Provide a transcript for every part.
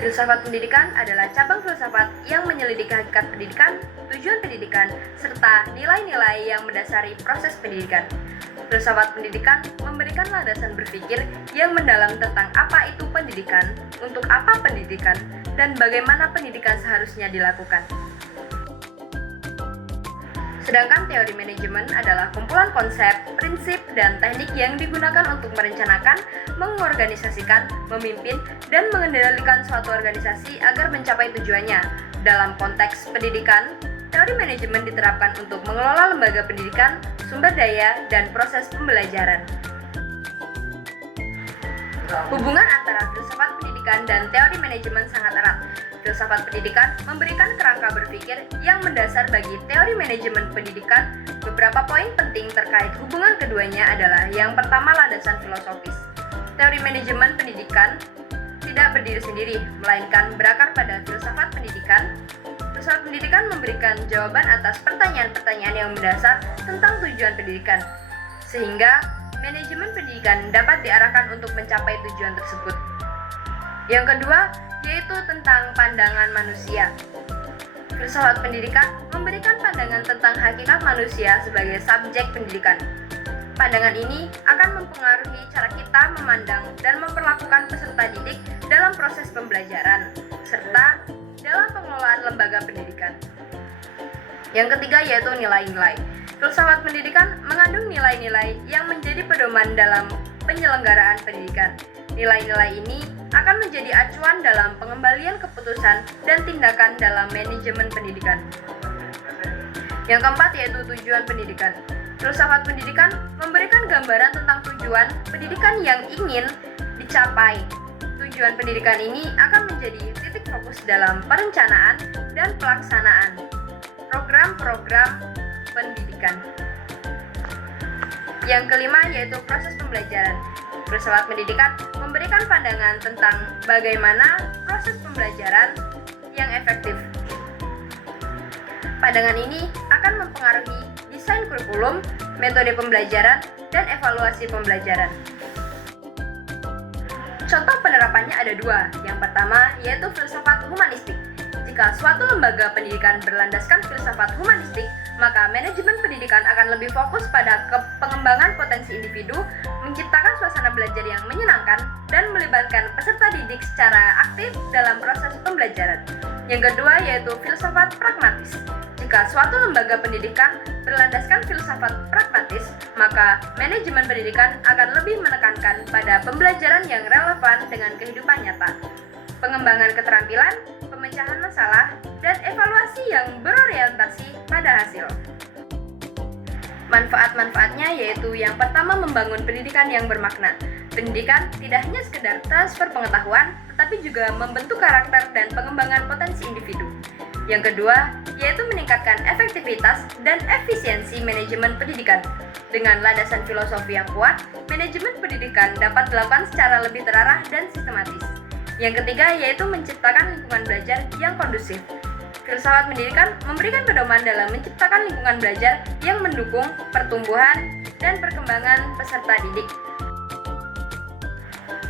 Filsafat pendidikan adalah cabang filsafat yang menyelidiki hakikat pendidikan, tujuan pendidikan, serta nilai-nilai yang mendasari proses pendidikan. Filsafat pendidikan memberikan landasan berpikir yang mendalam tentang apa itu pendidikan, untuk apa pendidikan, dan bagaimana pendidikan seharusnya dilakukan. Sedangkan teori manajemen adalah kumpulan konsep, prinsip, dan teknik yang digunakan untuk merencanakan, mengorganisasikan, memimpin, dan mengendalikan suatu organisasi agar mencapai tujuannya. Dalam konteks pendidikan, teori manajemen diterapkan untuk mengelola lembaga pendidikan, sumber daya, dan proses pembelajaran. Hubungan antara filsafat pendidikan dan teori manajemen sangat erat. Filsafat pendidikan memberikan kerangka berpikir yang mendasar bagi teori manajemen pendidikan. Beberapa poin penting terkait hubungan keduanya adalah: yang pertama, landasan filosofis. Teori manajemen pendidikan tidak berdiri sendiri, melainkan berakar pada filsafat pendidikan. Filsafat pendidikan memberikan jawaban atas pertanyaan-pertanyaan yang mendasar tentang tujuan pendidikan, sehingga manajemen pendidikan dapat diarahkan untuk mencapai tujuan tersebut. Yang kedua, yaitu tentang pandangan manusia. Filsafat pendidikan memberikan pandangan tentang hakikat manusia sebagai subjek pendidikan. Pandangan ini akan mempengaruhi cara kita memandang dan memperlakukan peserta didik dalam proses pembelajaran, serta dalam pengelolaan lembaga pendidikan. Yang ketiga, yaitu nilai-nilai. Filsafat pendidikan mengandung nilai-nilai yang menjadi pedoman dalam penyelenggaraan pendidikan. Nilai-nilai ini akan menjadi acuan dalam pengembalian keputusan dan tindakan dalam manajemen pendidikan. Yang keempat, yaitu tujuan pendidikan. Filsafat pendidikan memberikan gambaran tentang tujuan pendidikan yang ingin dicapai. Tujuan pendidikan ini akan menjadi titik fokus dalam perencanaan dan pelaksanaan program-program pendidikan. Yang kelima, yaitu proses pembelajaran. Filsafat pendidikan memberikan pandangan tentang bagaimana proses pembelajaran yang efektif. Pandangan ini akan mempengaruhi desain kurikulum, metode pembelajaran, dan evaluasi pembelajaran. Contoh penerapannya ada dua. Yang pertama, yaitu filsafat humanistik. Jika suatu lembaga pendidikan berlandaskan filsafat humanistik, maka manajemen pendidikan akan lebih fokus pada pengembangan potensi individu, menciptakan suasana belajar yang menyenangkan, dan melibatkan peserta didik secara aktif dalam proses pembelajaran. Yang kedua, yaitu filsafat pragmatis. Jika suatu lembaga pendidikan berlandaskan filsafat pragmatis, maka manajemen pendidikan akan lebih menekankan pada pembelajaran yang relevan dengan kehidupan nyata, pengembangan keterampilan, pemecahan masalah, dan evaluasi yang berorientasi pada hasil. Manfaat-manfaatnya yaitu: yang pertama, membangun pendidikan yang bermakna. Pendidikan tidak hanya sekedar transfer pengetahuan, tetapi juga membentuk karakter dan pengembangan potensi individu. Yang kedua, yaitu meningkatkan efektivitas dan efisiensi manajemen pendidikan. Dengan landasan filosofi yang kuat, manajemen pendidikan dapat dilakukan secara lebih terarah dan sistematis. Yang ketiga, yaitu menciptakan lingkungan belajar yang kondusif. Filsafat pendidikan memberikan pedoman dalam menciptakan lingkungan belajar yang mendukung pertumbuhan dan perkembangan peserta didik.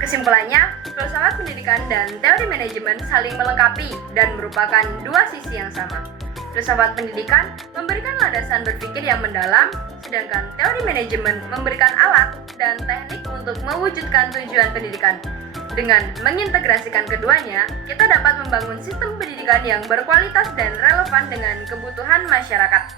Kesimpulannya, filsafat pendidikan dan teori manajemen saling melengkapi dan merupakan dua sisi yang sama. Filsafat pendidikan memberikan landasan berpikir yang mendalam, sedangkan teori manajemen memberikan alat dan teknik untuk mewujudkan tujuan pendidikan. Dengan mengintegrasikan keduanya, kita dapat membangun sistem pendidikan yang berkualitas dan relevan dengan kebutuhan masyarakat.